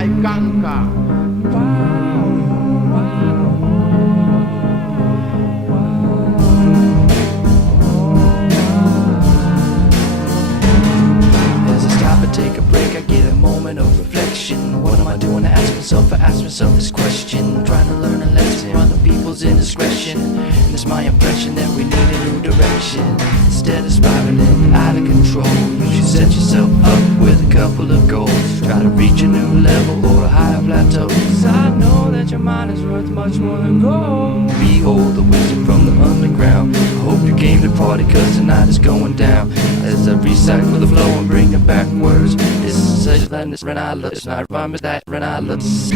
I conquer. Take a break, I get a moment of reflection. What am I doing to ask myself? I ask myself this question. Trying to learn a lesson from the people's indiscretion. And it's my impression that we need a new direction. Instead of spiraling out of control, you should set yourself up with a couple of goals. Try to reach a new level or a higher plateau. Cause I know that your mind is worth much more than gold. Behold the wisdom from the underground. I hope you came to party cause tonight is going down. As I recycle the flow and bring it backwards. This is such a this renalis, I rhyme with that renalis.